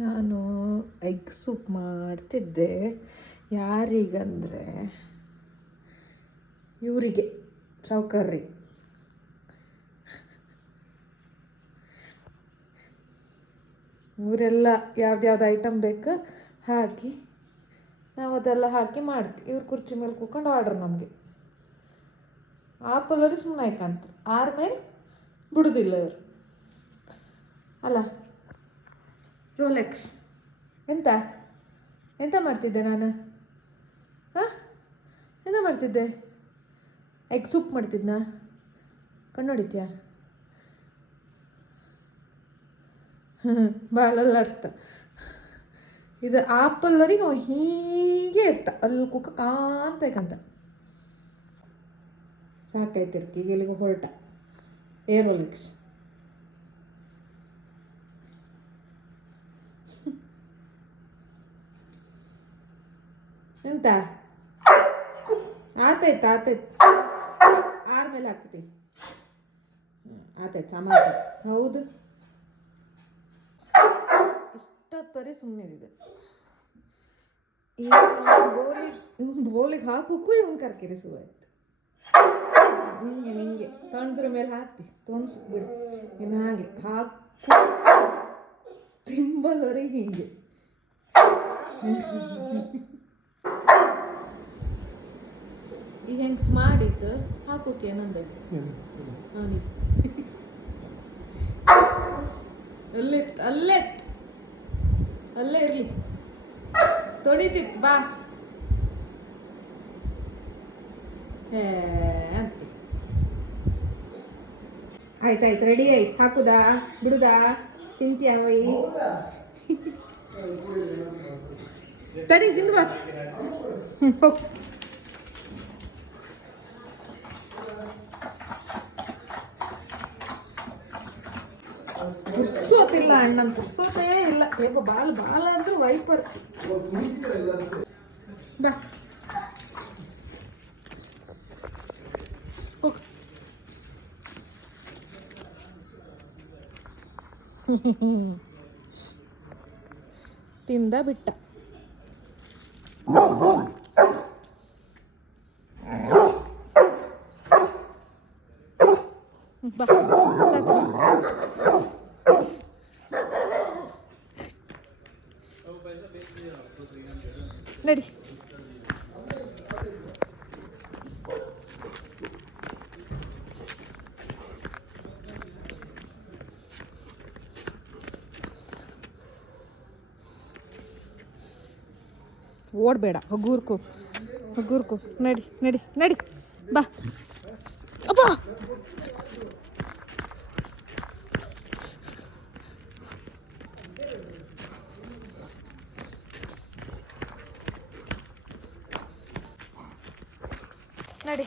ನಾನು egg soup ಮಾಡ್ತಿದ್ದೆ. ಯಾರಿಗಂದರೆ ಇವರಿಗೆ ಸೌಕರ್ಯ. ಇವರೆಲ್ಲ ಯಾವ್ದು ಐಟಮ್ ಬೇಕು ಹಾಕಿ ನಾವು ಅದೆಲ್ಲ ಹಾಕಿ ಮಾಡ್ತೀವಿ. ಇವ್ರು ಕುರ್ಚಿ ಮೇಲೆ ಕೂತ್ಕೊಂಡು ಆರ್ಡ್ರ್ ನಮಗೆ ಆಪಲ್ಲಲ್ಲಿ ಸುಮ್ಮನೆ ಆಯ್ಕಂತ ಆರ್ಮೇಲೆ ಬಿಡೋದಿಲ್ಲ ಇವರು ಅಲ್ಲ. ರೋಲೆಕ್ಸ್ ಎಂತ ಎಂತ ಮಾಡ್ತಿದ್ದೆ ನಾನು? ಎಂತ ಮಾಡ್ತಿದ್ದೆ? ಎಗ್ ಸೂಪ್ ಮಾಡ್ತಿದ್ನಾ? ಕಣ್ಣೊಡಿತ್ಯಾ? ಬಾಲಲ್ಲಾಡಿಸ್ತ. ಇದು ಆಪಲ್ವರೆಗೆ ಅವ ಹೀಗೆ ಇರ್ತ ಅಲ್ಲಿ ಕುಕ್ಕ ಕಾಂತೈಕಂತ ಸಾಕಾಯ್ತಿರ್ತಿ. ಈಗ ಇಲ್ಲಿಗೆ ಹೊರಟ ಏರೋಲಿಕ್ಸ್. ಎಂತ ಆತೈತೆ ಆರ್ಮೇಲೆ ಹಾಕ್ತಿ. ಆತೈತೆ ಸಮಾಜ. ಹೌದು, ಇಷ್ಟೊತ್ತರಿ ಸುಮ್ಮನೆ ಈಗ ಬೋಲಿಗೆ ಹಾಕೋಕ್ಕೂ ಇವನ್ ಕರ್ಕಿರಿ ಶುರುವಾಯ್ತು. ನಿಂಗೆ ತೊಳೆದ್ರ ಮೇಲೆ ಹಾಕ್ತಿ ತೊಣಸ್ಬಿಡು. ಇನ್ನು ಹಾಗೆ ಹಾಕು ತಿಂಬಲ್ವರೆಗೆ ಹೀಗೆ. ಈಗ ಹೆಂಗೆ ಮಾಡಿದ್ದು ಹಾಕೋಕೆ ಏನಂದೆ ಅಲ್ಲೇ ಇರ್ಲಿ ತೊಡಿತಿತ್ತು ಬಾ ಅಂತ. ಆಯ್ತಾಯ್ತು ರೆಡಿ ಆಯ್ತು. ಹಾಕುದಾ ಬಿಡುದಾ ತಿಂತೀಯ ಒಯ್ ತಡಿ ತಿಂದು ಬಾ. ಹೋಗ್ ತುರ್ಸೋತಿಲ್ಲ ಅಣ್ಣನ ತುರ್ಸೋತೇ ಇಲ್ಲ. ಏಪ ಬಾಲ ಅಂದ್ರೆ ವೈಪರ್ ಬಾ ಹೋಗ್. ತಿಂದ ಬಿಟ್ಟ. ಬಾ ನಡಿ. ಓಡಬೇಡ, ಹಗೂರ್ಕೋ ನಡಿ ನಡಿ ನಡಿ ಬಾ. ಅಬ್ಬಾ ನಡಿ.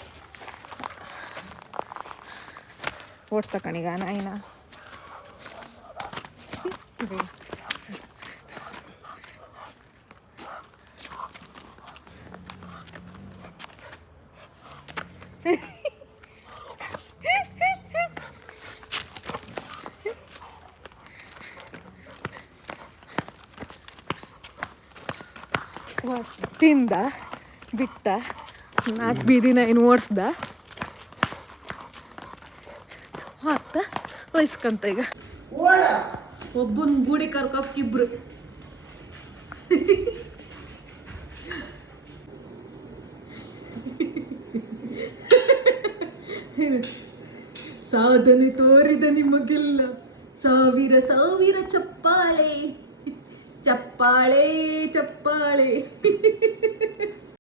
ಓಡಿಸ್ತಾ ಕಣೀಗ ನಾಯಿನ. ತಿಂದ ಬಿಟ್ಟ 4 ಬೀದಿನ ಏನು ಓಡಿಸ್ದ ಹಾಕ್ತ ವಹಿಸ್ಕಂತ. ಈಗ ಒಬ್ಬನ ಗೂಡಿ ಕರ್ಕೊಕ್ಕಿಬ್ರು. ಸಾಧನೆ ತೋರಿದ ನಿಮಗೆಲ್ಲ ಸಾವಿರ ಸಾವಿರ ಚಪ್ಪಾಳೆ ಚಪ್ಪಾಳೆ ಚಪ್ಪಾಳೆ.